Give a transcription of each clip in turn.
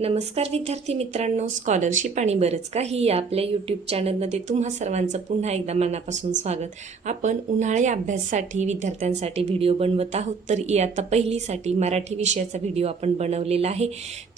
नमस्कार विद्यार्थी मित्रांनो स्कॉलरशिप आणि बरंच काही या आपल्या यूट्यूब चॅनलमध्ये तुम्हा सर्वांचं पुन्हा एकदा मनापासून स्वागत. आपण उन्हाळी अभ्यासासाठी विद्यार्थ्यांसाठी व्हिडिओ बनवत आहोत. तर इयत्ता पहिलीसाठी मराठी विषयाचा व्हिडिओ आपण बनवलेला आहे.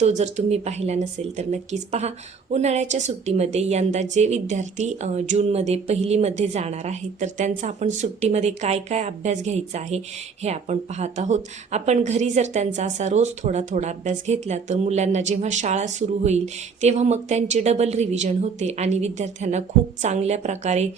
तो जर तुम्ही पाहिला नसेल तर नक्कीच पहा. उन्हाळ्याच्या सुट्टीमध्ये यंदा जे विद्यार्थी जूनमध्ये पहिलीमध्ये जाणार आहेत तर त्यांचा आपण सुट्टीमध्ये काय काय अभ्यास घ्यायचा आहे हे आपण पाहत आहोत. आपण घरी जर त्यांचा असा रोज थोडा थोडा अभ्यास घेतला तर मुलांना जेव्हा शाळा सुरू होईल. तेव्हा मग त्यांचे डबल रिव्हिजन होते आणि विद्यार्थ्यांना खूप चांगल्या प्रकारे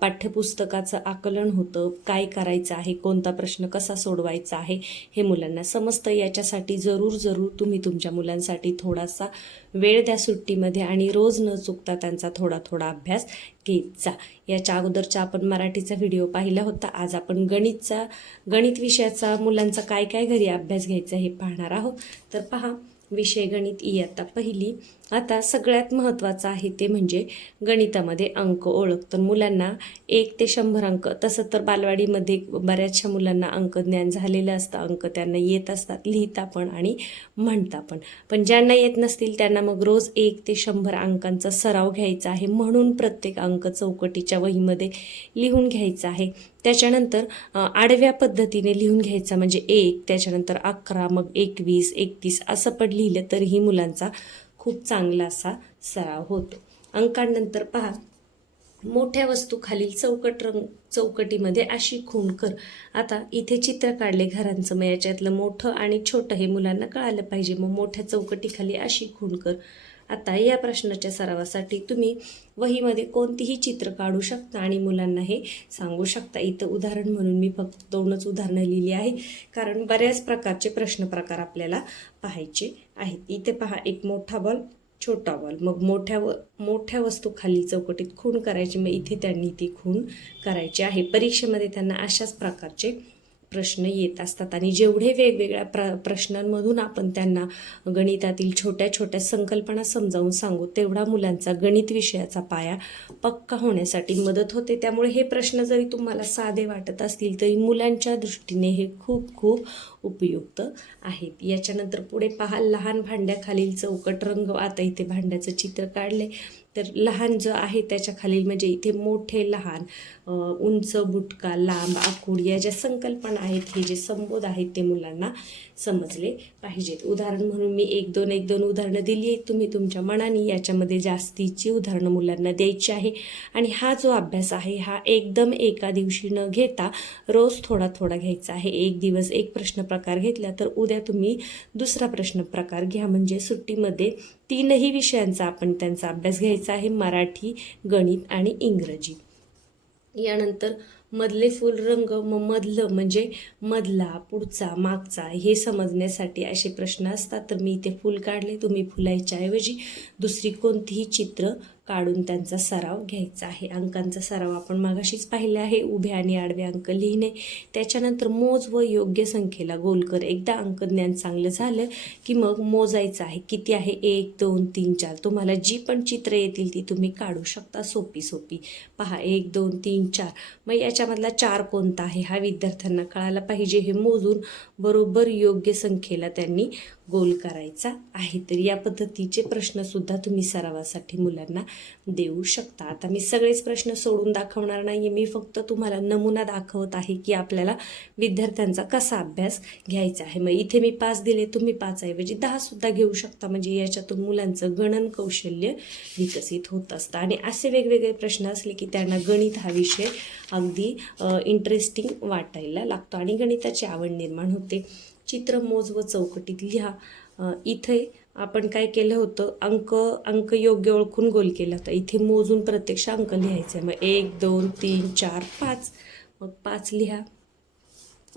पाठ्यपुस्तकाचं आकलन होतं. काय करायचं आहे? कोणता प्रश्न कसा सोडवायचा आहे? हे मुलांना समजतं. याच्यासाठी जरूर जरूर तुम्ही तुमच्या मुलांसाठी थोडासा वेळ द्या सुट्टीमध्ये आणि रोज न चुकता त्यांचा थोडा थोडा अभ्यास घेत जा. याच्या अगोदरचा आपण मराठीचा व्हिडिओ पाहिला होता. आज आपण गणितचा गणित विषयाचा मुलांचा काय काय घरी अभ्यास घ्यायचा हे पाहणार आहोत. तर पहा विषय गणित e इयत्ता पहिली. आता सगळ्यात महत्त्वाचं आहे ते म्हणजे गणितामध्ये अंक ओळख. तर मुलांना एक ते शंभर अंक तसं तर बालवाडीमध्ये बऱ्याचशा मुलांना अंक ज्ञान झालेलं असतं. अंक त्यांना येत असतात. लिहिता पण आणि म्हणता पण. पण ज्यांना येत नसतील त्यांना मग रोज एक ते शंभर अंकांचा सराव घ्यायचा आहे. म्हणून प्रत्येक अंक चौकटीच्या वहीमध्ये लिहून घ्यायचा आहे. त्याच्यानंतर आडव्या पद्धतीने लिहून घ्यायचा म्हणजे एक त्याच्यानंतर अकरा मग एकवीस एकतीस असं पण लिहिलं तरीही मुलांचा खूप चांगला असा सराव होतो. अंकांनंतर पहा मोठ्या वस्तू खालील चौकट रंग चौकटीमध्ये अशी खूण कर. आता इथे चित्र काढले घरांचं मग याच्यातलं मोठं आणि छोटं हे मुलांना कळालं पाहिजे. मग मोठ्या चौकटीखाली अशी खूण कर. आता या प्रश्नाच्या सरावासाठी तुम्ही वहीमध्ये कोणतीही चित्र काढू शकता आणि मुलांना हे सांगू शकता. इथं उदाहरण म्हणून मी फक्त दोनच उदाहरणं लिहिली आहे. कारण बऱ्याच प्रकारचे प्रश्न प्रकार आपल्याला पाहायचे आहेत. इथे पहा एक मोठा बॉल छोटा बॉल. मग मोठ्या व मोठ्या वस्तू खाली चौकटीत खूण करायची. मग इथे त्यांनी ती खूण करायची आहे. परीक्षेमध्ये त्यांना अशाच प्रकारचे प्रश्न येत असतात. आणि जेवढे वेगवेगळ्या प्र प्रश्नांमधून आपण त्यांना गणितातील छोट्या छोट्या संकल्पना समजावून सांगू तेवढा मुलांचा गणित विषयाचा पाया पक्का होण्यासाठी मदत होते. त्यामुळे हे प्रश्न जरी तुम्हाला साधे वाटत असतील तरी मुलांच्या दृष्टीने हे खूप खूप उपयुक्त आहेत. याच्यानंतर पुढे पहा लहान भांड्याखालील चौकट रंग आता इथे भांड्याचं चित्र काढले. तर लहान जो आहे त्याच्या खालील म्हणजे इथे मोठे लहान उंच बुटका लांब आखूड या ज्या संकल्पना आहेत हे जे संबोध आहेत ते मुलांना समजले पाहिजेत. उदाहरण म्हणून मी एक दोन एक दोन उदाहरणं दिली आहेत. तुम्ही तुमच्या मनाने याच्यामध्ये जास्तीची उदाहरणं मुलांना द्यायची आहे. आणि हा जो अभ्यास आहे हा एकदम एका दिवशी न घेता रोज थोडा थोडा घ्यायचा आहे. एक दिवस एक प्रश्न प्रकार घेतला तर उद्या तुम्ही दुसरा प्रश्न प्रकार घ्या. म्हणजे सुट्टीमध्ये तीनही विषयांचा आपण त्यांचा अभ्यास घ्यायचा आहे मराठी गणित आणि इंग्रजी. यानंतर मधले फुल रंग मग मधलं म्हणजे मधला पुढचा मागचा हे समजण्यासाठी असे प्रश्न असतात. तर मी इथे फुल काढले. तुम्ही फुलायच्याऐवजी दुसरी कोणतीही चित्र काढून त्यांचा सराव घ्यायचा आहे. अंकांचा सराव आपण मागाशीच पाहिले आहे. उभे आणि आडवे अंक लिहिणे. त्याच्यानंतर मोज व योग्य संख्येला गोल कर. एकदा अंकज्ञान चांगलं झालं की मग मोजायचं आहे. किती आहे? एक दोन तीन चार. तुम्हाला जी पण चित्र येतील ती तुम्ही काढू शकता सोपी सोपी. पहा एक दोन तीन चार. मग याच्यामधला चार कोणता आहे? हा विद्यार्थ्यांना कळायला पाहिजे. हे मोजून बरोबर योग्य संख्येला त्यांनी गोल करायचा आहे. तर या पद्धतीचे प्रश्नसुद्धा तुम्ही सरावासाठी मुलांना देऊ शकता. आता मी सगळेच प्रश्न सोडून दाखवणार नाही मी फक्त तुम्हाला नमुना दाखवत आहे की आपल्याला विद्यार्थ्यांचा कसा अभ्यास घ्यायचा आहे. मग इथे मी पाच दिले. तुम्ही पाचऐवजी दहासुद्धा घेऊ शकता. म्हणजे याच्यातून मुलांचं गणन कौशल्य विकसित होत असतं. आणि असे वेगवेगळे प्रश्न असले की त्यांना गणित हा विषय अगदी इंटरेस्टिंग वाटायला लागतो. आणि गणिताची आवड निर्माण होते. चित्र मोज व चौकटीत लिहा. इथे आपण काय केलं होतं अंक अंक योग्य ओळखून गोल केला होता. इथे मोजून प्रत्यक्ष अंक लिहायचे. मग एक दोन तीन चार पाच. मग पाच लिहा.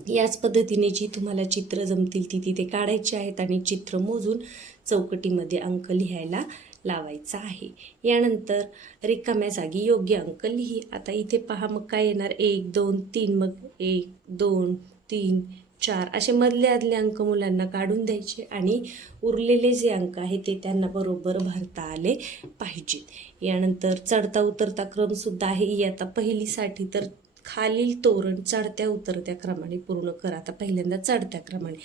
याच पद्धतीने जी तुम्हाला चित्र जमतील ती तिथे काढायची आहेत आणि चित्र मोजून चौकटीमध्ये अंक लिहायला लावायचा आहे. यानंतर रिकाम्या जागी योग्य अंक लिही. आता इथे पहा मग काय येणार. एक दोन तीन. मग एक दोन तीन चार असे मधले आदले अंक मुलांना काढून द्यायचे आणि उरलेले जे अंक आहे ते त्यांना बरोबर भरता आले पाहिजेत. यानंतर चढता उतरता क्रमसुद्धा आहे. आता पहिलीसाठी तर खालील तोरण चढत्या उतरत्या क्रमाने पूर्ण करा. आता पहिल्यांदा चढत्या क्रमाने.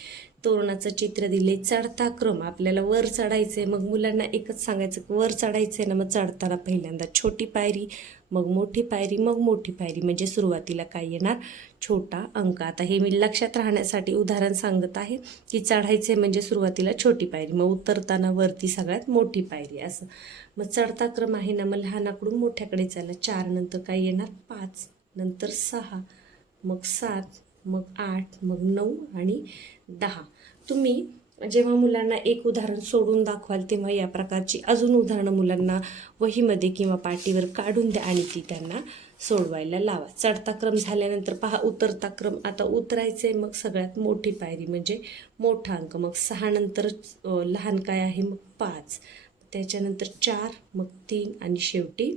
तोरणाचं चित्र दिले. चढता क्रम. आपल्याला वर चढायचं आहे मग मुलांना एकच सांगायचं वर चढायचं आहे ना मग चढताना पहिल्यांदा छोटी पायरी मग मोठी पायरी मग मोठी पायरी म्हणजे सुरुवातीला काय येणार? छोटा अंक. आता हे मी लक्षात राहण्यासाठी उदाहरण सांगत आहे की चढायचे म्हणजे सुरुवातीला छोटी पायरी मग उतरताना वरती सगळ्यात मोठी पायरी असं. मग चढता क्रम आहे ना मग लहानाकडून मोठ्याकडे चालला. चार नंतर काय येणार? पाच नंतर सहा मग सात मग आठ मग नऊ आणि दहा. तुम्ही म्हणजे जेव्हा मुलांना एक उदाहरण सोडून दाखवाल तेव्हा या प्रकारची अजून उदाहरणं मुलांना वहीमध्ये किंवा पाटीवर काढून द्या आणि ती त्यांना सोडवायला लावा. चढता क्रम झाल्यानंतर पहा उतरता क्रम आता उतरायचे मग सगळ्यात मोठी पायरी म्हणजे मोठा अंक. मग सहा नंतर लहान काय आहे? मग पाच. त्याच्यानंतर चार मग तीन आणि शेवटी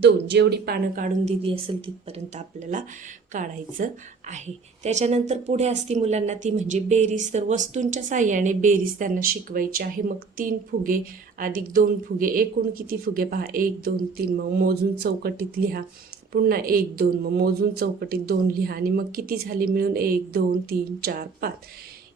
दोन जेवढी पानं काढून दिली असेल तिथपर्यंत आपल्याला काढायचं आहे. त्याच्यानंतर पुढे असती मुलांना ती म्हणजे बेरीज. तर वस्तूंच्या साह्याने बेरीज त्यांना शिकवायची आहे. मग तीन फुगे अधिक दोन फुगे एकूण किती फुगे पहा? एक दोन तीन. मग मोजून चौकटीत लिहा. पुन्हा एक दोन. मग मोजून चौकटीत दोन लिहा. आणि मग किती झाले मिळून? एक दोन तीन चार पाच.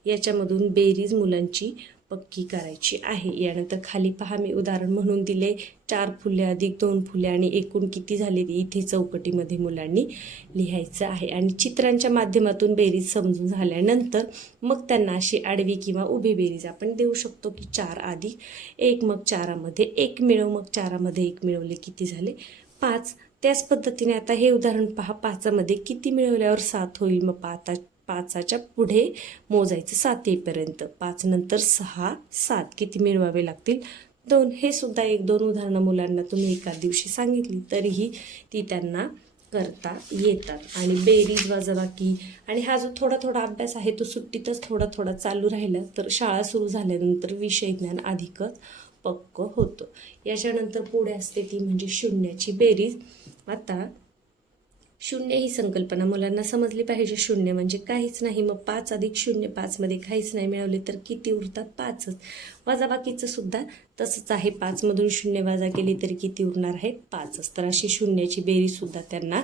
याच्यामधून बेरीज मुलांची पक्की करायची आहे. यानंतर खाली पहा मी उदाहरण म्हणून दिले. चार फुले अधिक दोन फुले आणि एकूण किती झाले? इथे चौकटीमध्ये मुलांनी लिहायचं आहे. आणि चित्रांच्या माध्यमातून बेरीज समजून झाल्यानंतर मग त्यांना अशी आडवी किंवा उभी बेरीज आपण देऊ शकतो की चार अधिक एक मग चारामध्ये एक मिळव मग चारामध्ये एक मिळवले किती झाले? पाच. त्याच पद्धतीने आता हे उदाहरण पहा पाचामध्ये किती मिळवल्यावर सात होईल? मग पाचा पाचाच्या पुढे मोजायचं सात येईपर्यंत. पाच नंतर सहा सात किती मिळवावे लागतील? दोन. हे सुद्धा एक दोन उदाहरणं मुलांना तुम्ही एका दिवशी सांगितली तरीही ती त्यांना करता येतात. आणि बेरीज वजाबाकी आणि हा जो थोडा थोडा अभ्यास आहे तो सुट्टीतच थोडा थोडा चालू राहिला तर शाळा सुरू झाल्यानंतर विषय ज्ञान अधिकच पक्क होतं. याच्यानंतर पुढे असते ती म्हणजे शून्याची बेरीज. आता शून्य ही संकल्पना मुलांना समजली पाहिजे. शून्य म्हणजे काहीच नाही. मग पाच अधिक शून्य पाचमध्ये काहीच नाही मिळवले तर किती उरतात? पाचच. वजाबाकीचं सुद्धा तसंच आहे. पाचमधून शून्य वाजा केली तरी किती उरणार आहे? पाचच. तर अशी शून्याची बेरीजसुद्धा त्यांना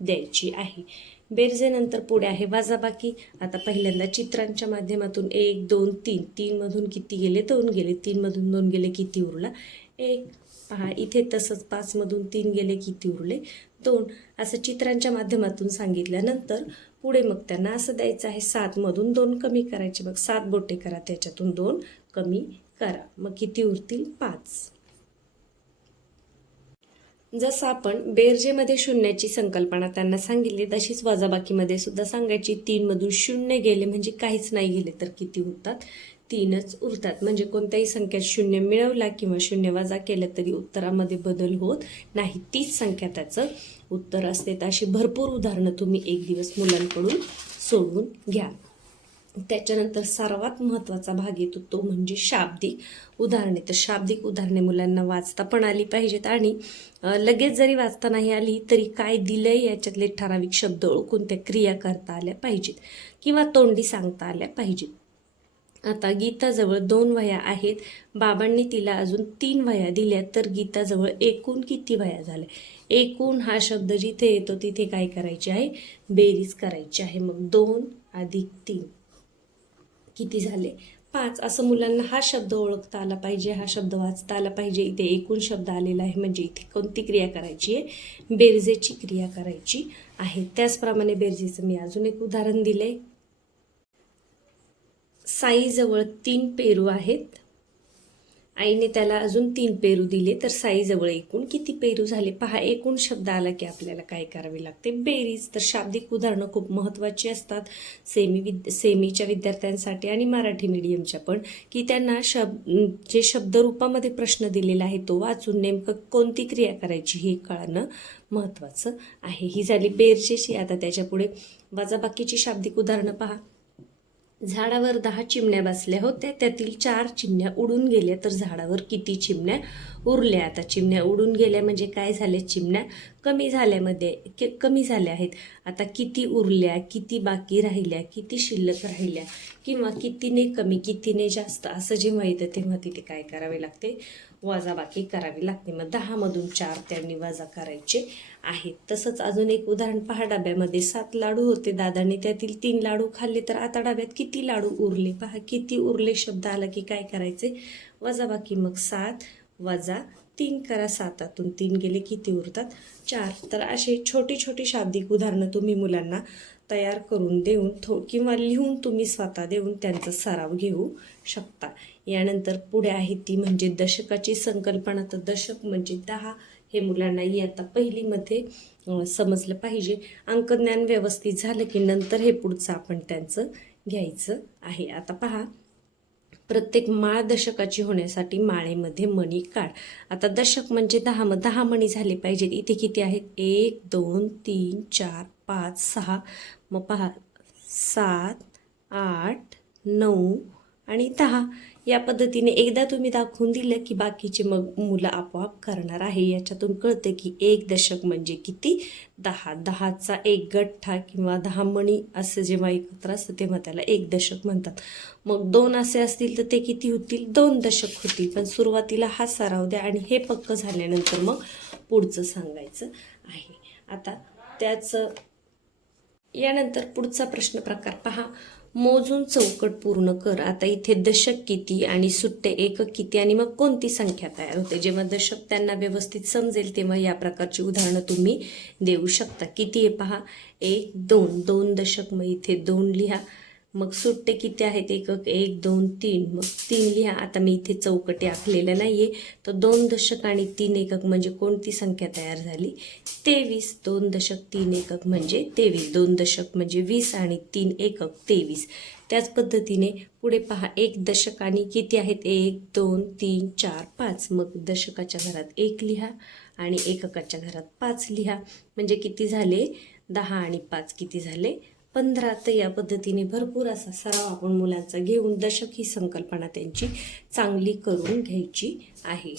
द्यायची आहे. बेरजेनंतर पुढे आहे वाजाबाकी आता पहिल्यांदा चित्रांच्या माध्यमातून एक दोन तीन. तीनमधून किती गेले? दोन गेले. तीनमधून दोन गेले. किती उरला? एक पहा इथे तसंच पाचमधून तीन गेले किती उरले? दोन. असं चित्रांच्या माध्यमातून सांगितल्यानंतर पुढे मग त्यांना असं द्यायचं आहे सातमधून दोन कमी करायचे. मग सात बोटे करा त्याच्यातून दोन कमी करा. मग किती उरतील? पाच. जसं आपण बेरजेमध्ये शून्याची संकल्पना त्यांना सांगितली तशीच वजाबाकीमध्ये सुद्धा सांगायची तीनमधून शून्य गेले म्हणजे काहीच नाही गेले तर किती उरतात? तीनच उरतात. म्हणजे कोणत्याही संख्येत शून्य मिळवला किंवा शून्य वजा केलं तरी उत्तरामध्ये बदल होत नाही. तीच संख्या त्याचं उत्तर असते. तर अशी भरपूर उदाहरणं तुम्ही एक दिवस मुलांकडून सोडवून घ्या. त्याच्यानंतर सर्वात महत्त्वाचा भाग येतो तो म्हणजे शाब्दिक उदाहरणे. तर शाब्दिक उदाहरणे मुलांना वाचता पण आली पाहिजेत आणि लगेच जरी वाचता नाही आली तरी काय दिलंय याच्यातले ठराविक शब्द ओळखून त्या क्रिया करता आल्या पाहिजेत किंवा तोंडी सांगता आल्या पाहिजेत. आता गीताजवळ दोन वह्या आहेत. बाबांनी तिला अजून तीन वह्या दिल्या तर गीताजवळ एकूण किती वह्या झाल्या? एकूण हा शब्द जिथे येतो तिथे काय करायचे आहे? बेरीज करायची आहे. मग दोन अधिक तीन किती झाले? पाच. असं मुलांना हा शब्द ओळखता आला पाहिजे हा शब्द वाचता आला पाहिजे. इथे एकूण शब्द आलेला आहे. म्हणजे इथे कोणती क्रिया करायची आहे? बेरजेची क्रिया करायची आहे. त्याचप्रमाणे बेरजेचं मी अजून एक उदाहरण दिले साईजवळ तीन पेरू आहेत. आईने त्याला अजून तीन पेरू दिले तर साईजवळ एकूण किती पेरू झाले? पहा एकूण शब्द आला की आपल्याला काय करावे लागते? बेरीज तर शाब्दिक उदाहरणं खूप महत्त्वाची असतात. सेमी विद सेमीच्या विद्यार्थ्यांसाठी आणि मराठी मीडियमच्या पण की त्यांना शब जे शब्दरूपामध्ये प्रश्न दिलेला आहे तो वाचून नेमकं कोणती क्रिया करायची हे कळणं महत्त्वाचं आहे. ही झाली बेरजेची. आता त्याच्यापुढे वजाबाकीची शाब्दिक उदाहरणं पहा. झाडावर दहा चिमण्या बसल्या होत्या. त्यातील चार चिमण्या उडून गेल्या. तर झाडावर किती चिमण्या उरल्या? आता चिमण्या उडून गेल्या म्हणजे काय झाल्या? चिमण्या कमी झाल्यामध्ये के कमी झाल्या आहेत. आता किती उरल्या किती बाकी राहिल्या किती शिल्लक राहिल्या किंवा कितीने कमी कितीने जास्त? असं जेव्हा येतं तेव्हा तिथे काय करावे लागते? वजाबाकी करावी लागते. मग दहामधून चार त्यांनी वजा करायचे. आहेत तसंच अजून एक उदाहरण पहा डब्यामध्ये. सात लाडू होते दादाने. त्यातील तीन लाडू खाल्ले तर आता डब्यात किती लाडू उरले? पहा किती उरले शब्द आला की काय करायचे? वजाबाकी मग सात वजा तीन करा सातातून. तीन गेले किती उरतात? चार. तर असे छोटी छोटी शाब्दिक उदाहरणं तुम्ही मुलांना तयार करून देऊन थो किंवा लिहून तुम्ही स्वतः देऊन त्यांचा सराव घेऊ शकता. यानंतर पुढे आहे ती म्हणजे दशकाची संकल्पना. तर दशक म्हणजे दहा हे मुलांनाही आता पहिलीमध्ये समजलं पाहिजे. अंकज्ञान व्यवस्थित झालं की नंतर हे पुढचं आपण त्यांचं घ्यायचं आहे. आता पहा प्रत्येक माळ दशकाची होण्यासाठी माळेमध्ये मणी काढ. आता दशक म्हणजे दहा मग दहा मणी झाले पाहिजेत. इथे किती आहेत? एक दोन तीन चार पाच सहा. मग पहा सात आठ नऊ आणि दहा या पद्धतीने एकदा तुम्ही दाखवून दिलं की बाकीचे मग मुलं आपोआप करणार आहे. याच्यातून कळतं की एक दशक म्हणजे किती? दहा. दहाचा एक गठ्ठा किंवा दहा मणी असं जेव्हा एकत्र असतं तेव्हा त्याला एक दशक म्हणतात. मग दोन असे असतील तर ते किती होतील? दोन दशक होतील. पण सुरुवातीला हा सराव द्या आणि हे पक्क झाल्यानंतर मग पुढचं सांगायचं आहे. आता त्याचं यानंतर पुढचा प्रश्न प्रकार पहा. मोजून चौकट पूर्ण कर. आता इथे दशक किती आणि सुट्टे एकक किती आणि मग कोणती संख्या तयार होते? जेव्हा दशक त्यांना व्यवस्थित समजेल तेव्हा या प्रकारची उदाहरणं तुम्ही देऊ शकता. किती आहे पहा? एक दोन. दोन दशक मग इथे दोन लिहा. मग सुट्टे किती आहेत? एकक एक दोन तीन. मग तीन लिहा. आता मी इथे चौकटी आखलेल्या आहे तर दोन दशक आणि तीन एकक म्हणजे कोणती संख्या तयार झाली? तेवीस. दोन दशक तीन एकक म्हणजे तेवीस. दोन दशक म्हणजे वीस आणि तीन एकक तेवीस. त्याच पद्धतीने पुढे पहा. एक दशक आणि किती आहेत? एक दोन तीन चार पाच. मग दशकाच्या घरात एक लिहा आणि एककाच्या घरात पाच लिहा. म्हणजे किती झाले? दहा आणि पाच किती झाले? पंधरा तर या पद्धतीने भरपूर असा सराव आपण मुलांचा घेऊन दशक ही संकल्पना त्यांची चांगली करून घ्यायची आहे.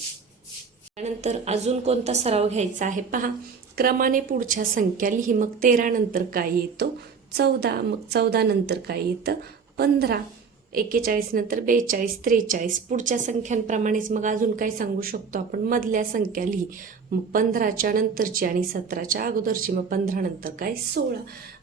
त्यानंतर अजून कोणता सराव घ्यायचा आहे पहा. क्रमाने पुढच्या संख्या लिही. मग तेरा नंतर काय येतो? चौदा. मग चौदा नंतर काय येतं? पंधरा. एकेचाळीस नंतर बेचाळीस. त्रेचाळीस. पुढच्या संख्यांप्रमाणेच मग अजून काय सांगू शकतो आपण? मधल्या संख्या लिही. मग पंधराच्या नंतरची आणि सतराच्या अगोदरची मग पंधरा नंतर काय? सोळा.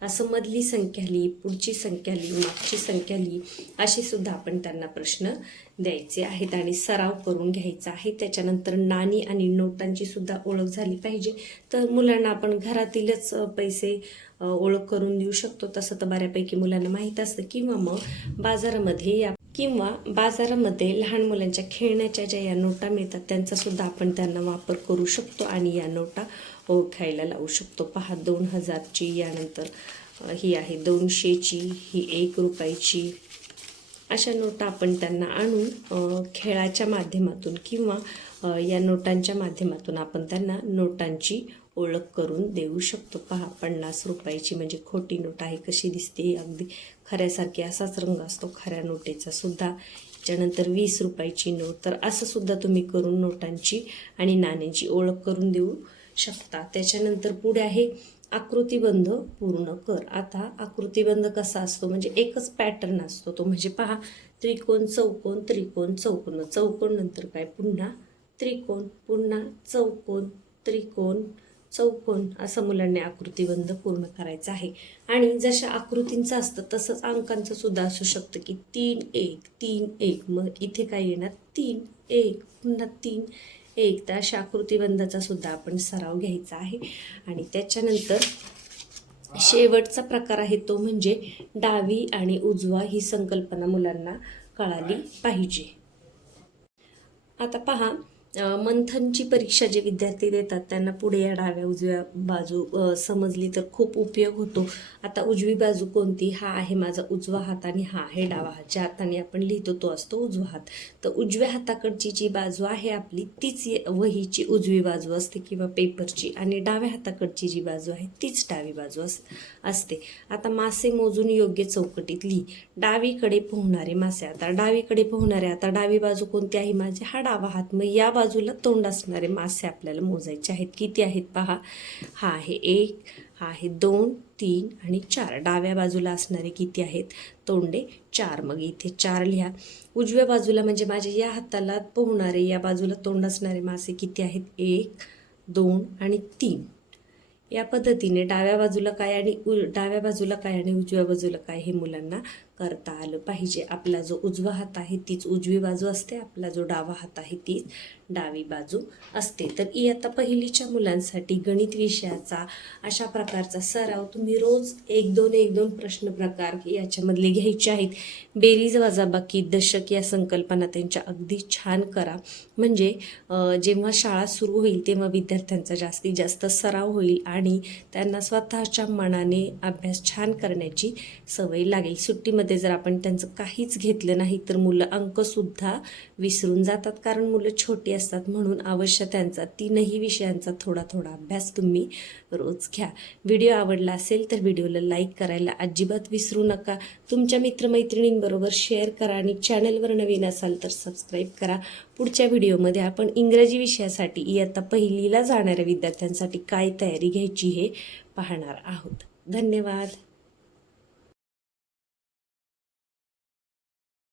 असं मधली संख्या लिही पुढची संख्या लिही मागची संख्या लिही असे सुद्धा आपण त्यांना प्रश्न द्यायचे आहेत आणि सराव करून घ्यायचा आहे. त्याच्यानंतर नाणी आणि नोटांची सुद्धा ओळख झाली पाहिजे. तर मुलांना आपण घरातीलच पैसे ओळख करून देऊ शकतो. तसं तर बऱ्यापैकी मुलांना माहीत असतं. किंवा मग बाजारामध्ये या किंवा बाजारामध्ये लहान मुलांच्या खेळण्याच्या ज्या या नोटा मिळतात त्यांचासुद्धा आपण त्यांना वापर करू शकतो आणि या नोटा ओळखायला लावू शकतो. पहा दोन हजारची यानंतर ही आहे. दोनशेची ही एक रुपयाची. अशा नोटा आपण त्यांना आणून खेळाच्या माध्यमातून किंवा या नोटांच्या माध्यमातून आपण त्यांना नोटांची ओळख करून देऊ शकतो पहा पन्नास रुपयाची म्हणजे खोटी नोट आहे कशी दिसते? अगदी खऱ्यासारखी असाच रंग असतो खऱ्या नोटेचा सुद्धा. त्याच्यानंतर वीस रुपयाची नोट. तर असं सुद्धा तुम्ही करून नोटांची आणि नाण्यांची ओळख करून देऊ शकता. त्याच्यानंतर पुढे आहे आकृतीबंध पूर्ण कर. आता आकृतीबंध कसा असतो? म्हणजे एकच पॅटर्न असतो. तो म्हणजे पहा त्रिकोण चौकोन त्रिकोण चौकोन चौकोन नंतर काय? पुन्हा त्रिकोण पुन्हा चौकोन त्रिकोण. चौकोन असं मुलांनी आकृतीबंध पूर्ण करायचा आहे. आणि जशा आकृतींचं असतं तसंच अंकांचं सुद्धा असू शकतं की तीन एक तीन एक. मग इथे काय येणार? तीन एक पुन्हा तीन एक. तर अशा आकृतीबंधाचा सुद्धा आपण सराव घ्यायचा आहे. आणि त्याच्यानंतर शेवटचा प्रकार आहे तो म्हणजे डावी आणि उजवा ही संकल्पना मुलांना कळाली पाहिजे. आता पहा मंथनची परीक्षा जे विद्यार्थी देतात त्यांना पुढे या डाव्या उजव्या बाजू समजली तर खूप उपयोग होतो. आता उजवी बाजू कोणती? हा आहे माझा उजवा हात आणि हा आहे डावा हात. ज्या हाताने आपण लिहितो तो असतो उजवा हात. तर उजव्या हाताकडची जी बाजू आहे आपली तीच वहीची उजवी बाजू असते किंवा पेपरची आणि डाव्या हाताकडची जी बाजू आहे तीच डावी बाजू अस असते. आता मासे मोजून योग्य चौकटीत लिही. डावीकडे पोहणारे मासे. आता डावीकडे पोहणारे आता डावी बाजू कोणती आहे माझी? हा डावा हात. मग या बाजूला तोंड असणारे मासे आपल्याला मोजायचे आहेत. किती आहेत पहा? हा आहे एक हा आहे दोन तीन आणि चार. डाव्या बाजूला असणारे किती आहेत? तोंडे चार. मग इथे चार लिहा. उजव्या बाजूला म्हणजे माझ्या या हाताला पोहणारे या बाजूला तोंड असणारे मासे किती आहेत? एक दोन आणि तीन. या पद्धतीने डाव्या बाजूला काय आणि उ डाव्या बाजूला काय आणि उजव्या बाजूला काय हे मुलांना करता आलं पाहिजे. आपला जो उजवा हात आहे तीच उजवी बाजू असते. आपला जो डावा हात आहे तीच डावी बाजू असते. तर इयत्ता पहिलीच्या मुलांसाठी गणित विषयाचा अशा प्रकारचा सराव तुम्ही रोज एक दोन एक दोन प्रश्न प्रकार याच्यामधले घ्यायचे आहेत. बेरीज वजाबाकी दशक या संकल्पना त्यांच्या अगदी छान करा. म्हणजे जेव्हा शाळा सुरू होईल तेव्हा विद्यार्थ्यांचा जास्तीत जास्त सराव होईल आणि त्यांना स्वतःच्या मनाने अभ्यास छान करण्याची सवय लागेल. सुट्टीमध्ये जर आपण त्यांचं काहीच घेतलं नाही तर मुलं अंकसुद्धा विसरून जातात. कारण मुलं छोटी असतात म्हणून अवश्य त्यांचा तीनही विषयांचा थोडा थोडा अभ्यास तुम्ही रोज घ्या. व्हिडिओ आवडला असेल तर व्हिडिओला लाईक करायला अजिबात विसरू नका. तुमच्या मित्रमैत्रिणींबरोबर शेअर करा आणि चॅनलवर नवीन असाल तर सबस्क्राईब करा. पुढच्या व्हिडिओमध्ये आपण इंग्रजी विषयासाठी इयत्ता पहिलीला जाणाऱ्या विद्यार्थ्यांसाठी काय तयारी घ्यायची हे पाहणार आहोत. धन्यवाद.